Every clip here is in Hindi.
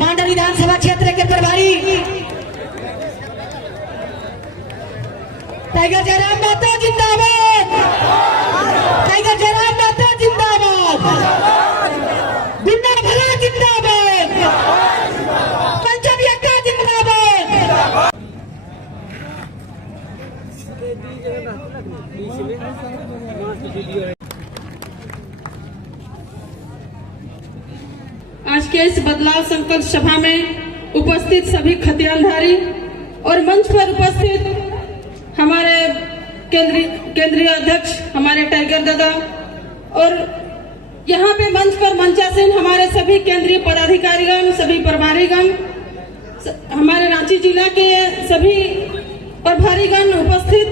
मांडा विधानसभा क्षेत्र के प्रभारी टाइगर जयराम माता जिंदाबाद, टाइगर जयराम माता जिंदाबाद, बिन्ना भला जिंदाबाद, पंचम यक्का जिंदाबाद। आज के इस बदलाव संकल्प सभा में उपस्थित सभी खतियानधारी और मंच पर उपस्थित हमारे केंद्रीय अध्यक्ष हमारे टाइगर दादा और यहाँ पे मंच पर मंचासीन हमारे सभी केंद्रीय पदाधिकारीगण, सभी प्रभारीगण, हमारे रांची जिला के सभी प्रभारीगण उपस्थित,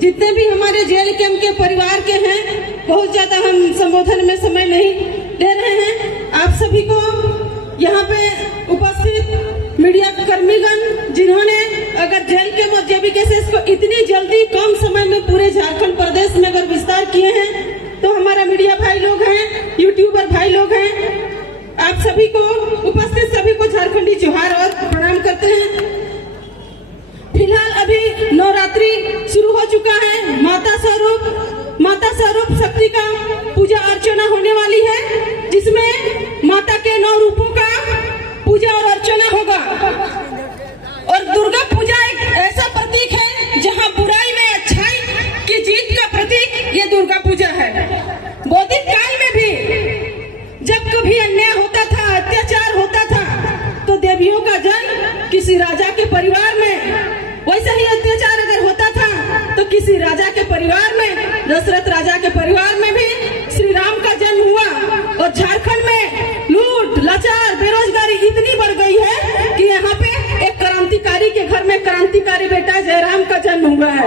जितने भी हमारे जेल कैंप के परिवार के हैं, बहुत ज्यादा हम संबोधन में समय नहीं दे रहे हैं। आप सभी को यहाँ पे उपस्थित मीडिया कर्मीगण, जिन्होंने अगर जेल के जेबी केसेस को इतनी जल्दी कम समय में पूरे झारखंड प्रदेश में अगर विस्तार किए हैं, तो हमारा मीडिया भाई लोग हैं, यूट्यूबर भाई लोग हैं, आप सभी को उपस्थित सभी को झारखंडी जोहार और प्रणाम करते हैं। फिलहाल अभी नवरात्रि शुरू हो चुका है। माता स्वरूप शक्ति का पूजा अर्चना होने वाली है, जिसमें माता के 9 रूपों का पूजा और अर्चना होगा। और दुर्गा पूजा एक ऐसा प्रतीक है जहां बुराई में अच्छाई की जीत का प्रतीक ये दुर्गा पूजा है। वैदिक काल में भी जब कभी अन्याय होता था, अत्याचार होता था, तो देवियों का जन्म किसी राजा के परिवार में, वैसा ही अत्याचार अगर होता था तो किसी राजा के परिवार में, दशरथ राजा के परिवार में भी श्री राम का जन्म हुआ। और झारखंड में लूट, लाचार, बेरोजगारी इतनी बढ़ गई है कि यहाँ पे एक क्रांतिकारी के घर में क्रांतिकारी बेटा जयराम का जन्म हुआ है।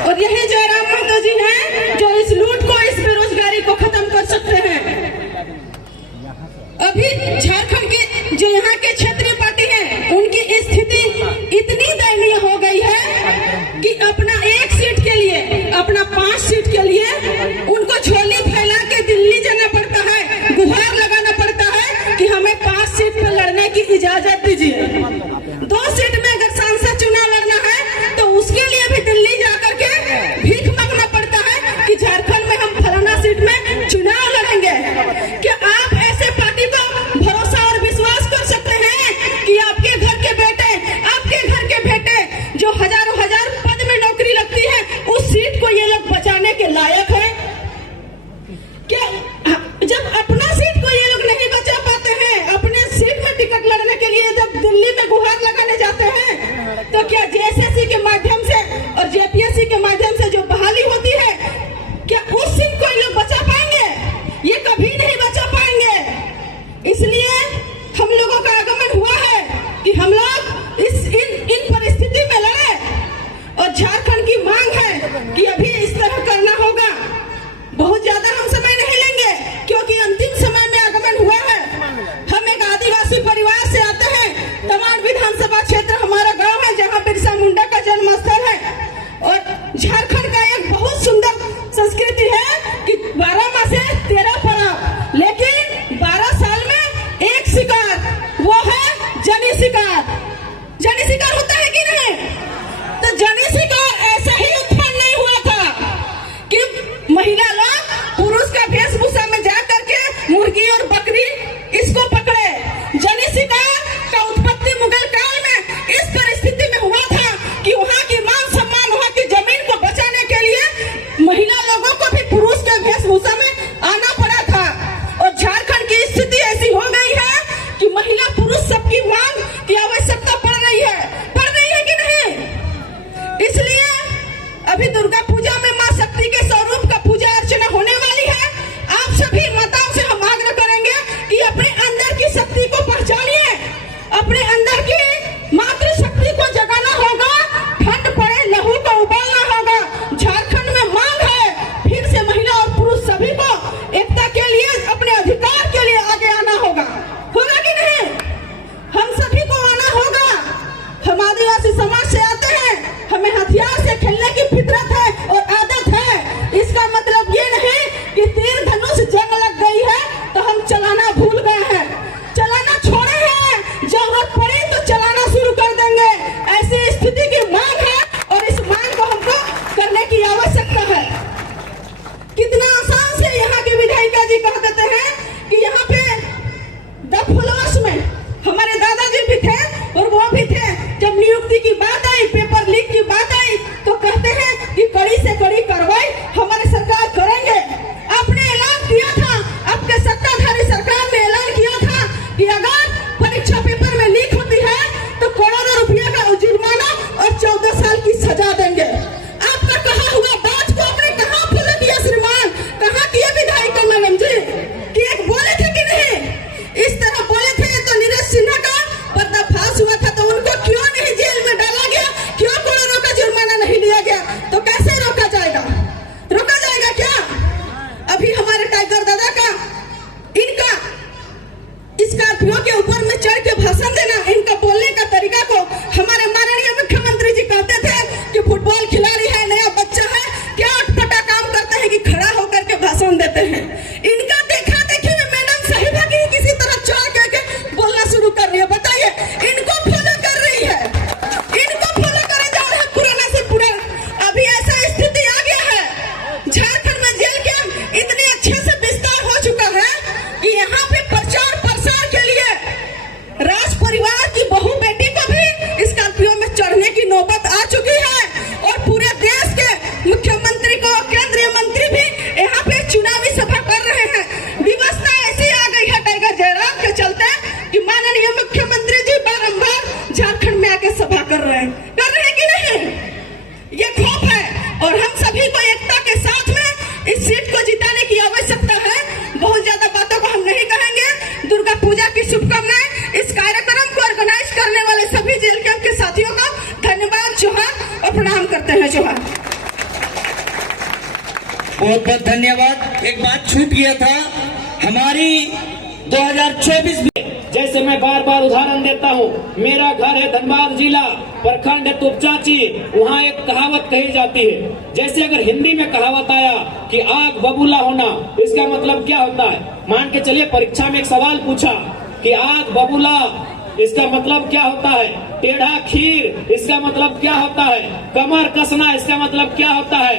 और यही जयराम माता जी हैं जो इस लूट को, इस बेरोजगारी को खत्म कर सकते हैं। अभी झारखंड के जो यहाँ के क्षेत्रीय पार्टी है, उनकी स्थिति इतनी दयनीय हो गई है कि अपना 1 सीट के लिए, अपना 5 सीट के लिए उनको झोली फैला के दिल्ली जाना पड़ता है, गुहार लगाना पड़ता है कि हमें 5 सीट पर लड़ने की इजाजत दीजिए। 2 सीट में अगर सांसद चुनाव लड़ना है तो उसके लिए भी दिल्ली जाकर के भीख मांगना पड़ता है कि झारखंड में हम फलाना सीट में चुनाव लड़ेंगे। क्या आप ऐसे पार्टी को भरोसा और विश्वास कर सकते हैं कि आपके घर के बेटे जो हजारों पद में नौकरी लगती है, उस सीट को ये लोग बचाने के लायक है? क्या जब अपना सीट को ये लोग नहीं बचा पाते हैं, अपने सीट में टिकट लड़ने के लिए जब दिल्ली में गुहार लगाने जाते हैं, तो क्या जेएसएससी के माध्यम से और जेपीएससी के माध्यम से जो बहाली होती है, क्या उस सीट को ये लोग बचा पाएंगे? ये कभी नहीं बचा पाएंगे। इसलिए हम लोगों का आगमन हुआ है कि हम लोग इन परिस्थिति में लड़े। और झारखंड की मांग है कि अभी इस तरह करना होगा। बहुत ज्यादा हम समय नहीं लेंगे क्योंकि अंतिम समय में आगमन हुआ है। हम एक आदिवासी परिवार से आते हैं। तमाड़ विधानसभा क्षेत्र हमारा गांव है, जहां बिरसा मुंडा का जन्म स्थल है। और झारखंड का एक बहुत सुंदर संस्कृति है कि 12 मासे 13 पर्व, लेकिन 12 साल में एक शिकार, वो है जनी शिकार। जनी शिकार होता है कि नहीं? तो जनी शिकार ऐसा ही उत्पन्न नहीं हुआ था कि महिला लोग पुरुष का वेशभूषा में जा करके मुर्गी और बकरी इसको पकड़े। जनी शिकार का उत्पत्ति मुगल काल में इस परिस्थिति में हुआ था कि वहाँ की मान सम्मान, वहाँ की जमीन को बचाने के लिए महिला लोगों को भी पुरुष के वेशभूषा में आना पड़ा था। और झारखंड की स्थिति ऐसी हो गई है कि महिला पुरुष सबकी मांग की आवश्यकता पड़ रही है कि नहीं? इसलिए अभी दुर्गा पूजा में मां शक्ति के स्वरूप का पूजा अर्चना होने वाली है। आप सभी माताओं से हम आग्रह करेंगे कि अपने अंदर की शक्ति को पहचानिए, अपने अंदर की मातृशक्ति को जगाना होगा। ठंड पड़े लहू को उबालना होगा। झारखंड में मांग है फिर से महिला और पुरुष सभी को एकता के लिए, अपने अधिकार के लिए आगे आना होगा कि नहीं? हम सभी को आना होगा मंत्रियों के ऊपर में चढ़ के भाषण देना, इनका बोलने का तरीका को हमारे माननीय मुख्यमंत्री जी कहते थे कि फुटबॉल खिलाड़ी है, नया बच्चा है, क्या अटपटा काम करते हैं कि खड़ा होकर के भाषण देते हैं। इनका देखा देखी में मैडम साहिबा की किसी तरह चढ़ करके बोलना शुरू कर रही है। बताइए, इनको फॉलो कर रही है, इनको फॉलो करे जा रहा है पुराना से पूरा। अभी ऐसा स्थिति आ गया है, झारखंड में जेल के इतने अच्छे से विस्तार हो चुका है कि यहाँ पे प्रचार प्रसार के लिए राज परिवार की बहू बेटी को भी स्कॉर्पियो में चढ़ने की नौबत आ चुकी है। और पूरे देश के मुख्यमंत्री को, केंद्रीय मंत्री भी यहाँ पे चुनावी सभा कर रहे हैं। व्यवस्था ऐसी आ गई है टाइगर जयराम के चलते कि माननीय मुख्यमंत्री जी बारंबार झारखंड में आके सभा कर रहे हैं कि नहीं? ये खौफ है और हम सभी को एकता के साथ में इस सीट को जिताने की आवश्यकता है। बहुत ज्यादा बातों को हम नहीं कहेंगे। दुर्गा पूजा की शुभकामनाएं। इस कार्यक्रम को ऑर्गेनाइज करने वाले सभी जेल कैंप के साथियों का धन्यवाद जोहार और प्रणाम करते हैं। जोहार। बहुत बहुत धन्यवाद। एक बात छूट गया था हमारी 2024 में, जैसे मैं बार बार उदाहरण देता हूँ, मेरा घर है धनबाद जिला, प्रखंड है तुपचाची। वहाँ एक कहावत कही जाती है, जैसे अगर हिंदी में कहावत आया कि आग बबूला होना, इसका मतलब क्या होता है? मान के चलिए परीक्षा में एक सवाल पूछा कि आग बबूला, इसका मतलब क्या होता है? टेढ़ा खीर, इसका मतलब क्या होता है? कमर कसना, इसका मतलब क्या होता है?